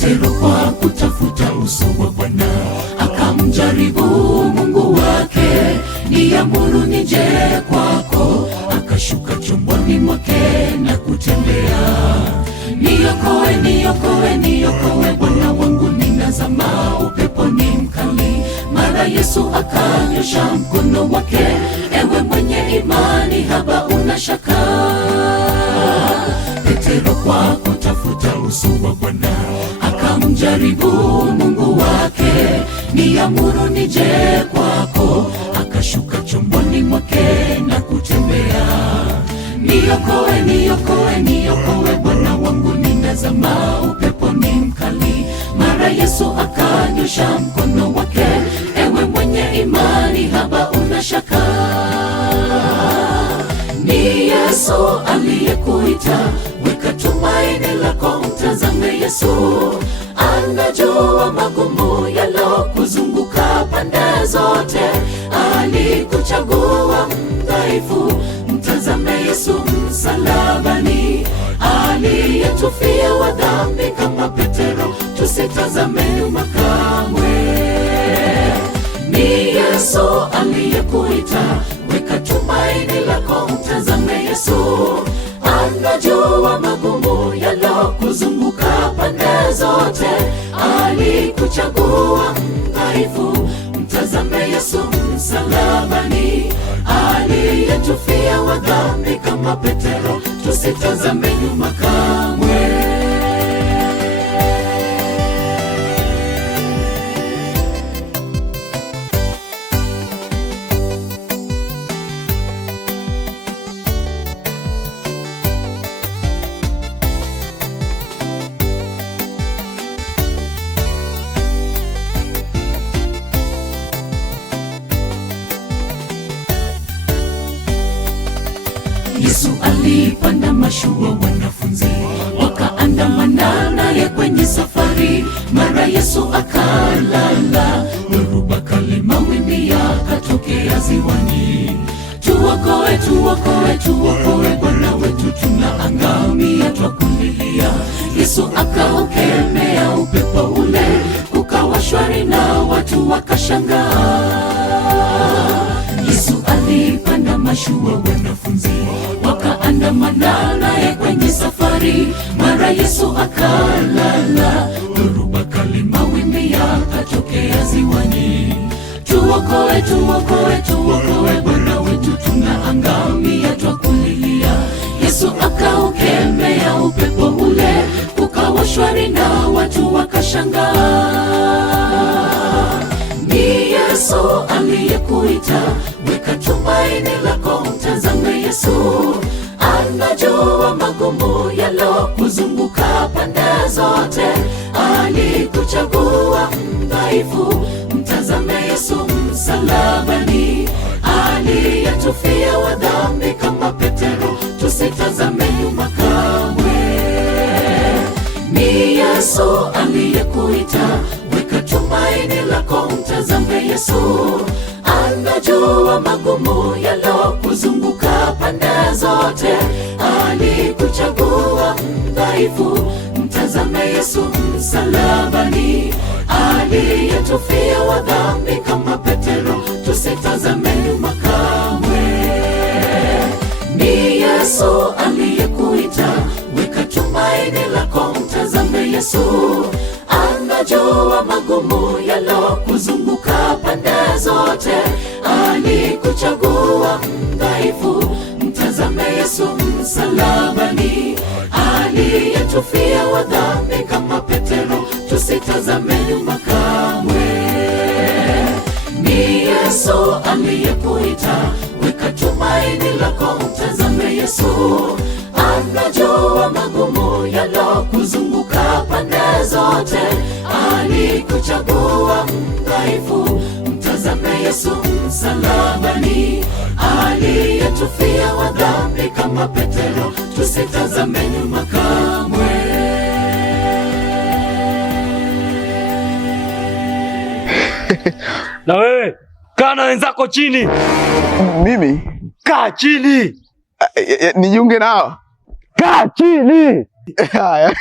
Petero kwa kutafuta uso wa Bwana akamjaribu Mungu wake, niamuru nije kwako. Akashuka chomboni mwake na kutembea. Niokoe, niokoe, niokoe Bwana wangu, ninazama upeponi mkali. Mara Yesu akanyosha mkono wake, ewe mwenye imani haba una shaka. Petero kwa kutafuta uso wa Bwana akamjaribu Mungu wake, niamuru nije kwako. Akashuka chomboni mwake na kutembea. Niokoe, niokoe, niokoe Bwana wangu, ninazama upeponi mkali. Mara Yesu akanyosha mkono wake, ewe mwenye imani haba una shaka. Ni Yesu aliyekuita, weka tumaini lako, mtazame Yesu. Anajua magumu yalokuzunguka pande zote, alikuchagua mdhaifu, mtazame Yesu msalabani. Aliyetufia wa dhambi kama Petero, tusitazame nyuma kamwe. Ni Yesu aliyekuita, weka tumaini lako, mtazame Yesu. Anajua magumu yalokuzunguka pande zote, alikuchagua mdhaifu, mtazame Yesu msalabani. Aliyetufia wa dhambi kama Petero, tusitazame nyuma kamwe. Yesu alipanda mashua, wanafunzi wakaandamana naye kwenye safari. Mara Yesu akalala, dhoruba kali, mawimbi yakatokea ziwani. Tuokoe, tuokoe, tuokoe Bwana wetu, tunaangamia twakulilia. Yesu akaukemea upepo ule, kukawa shwari na watu wakashangaa. Yesu alipanda mashua, wanafunzi wakaandamana naye kwenye safari. Mara Yesu akalala, dhoruba kali, mawimbi yakatokea ziwani. Tuokoe, tuokoe, tuokoe Bwana wetu, tunaangamia twakulilia. Yesu akaukemea upepo ule, kukawa shwari na watu wakashangaa. Ni Yesu aliyekuita, weka tumaini lako, mtazame Yesu. Anajua magumu yalokuzunguka pande zote, alikuchagua mdhaifu, mtazame Yesu msalabani. Aliyetufia wa dhambi kama Petero, tusitazame nyuma kamwe. Ni Yesu aliyekuita, weka tumaini lako, mtazame Yesu. Anajua magumu yalokuzunguka pande zote, alikuchagua mdhaifu, mtazame Yesu msalabani. Aliyetufia wa dhambi kama Petero, tusitazame nyuma kamwe. Ni Yesu aliyekuita, weka tumaini lako, mtazame Yesu. Anajua magumu yalokuzunguka pande zote, alikuchagua mdhaifu, mtazame Yesu msalabani. Aliyetufia wa dhambi kama Petero, tusitazame nyuma kamwe. Ni Yesu aliyekuita, weka tumaini lako, mtazame Yesu. Anajua magumu yalokuzunguka pande zote, alikuchagua mdhaifu, mtazame Yesu msalabani. Aliyetufia wa dhambi kama Petero, tusitazame nyuma kamwe. Na wewe kaa na wenzako chini. Mimi? Kaa chini. Nijiunge nao? Kaa chini. Haya.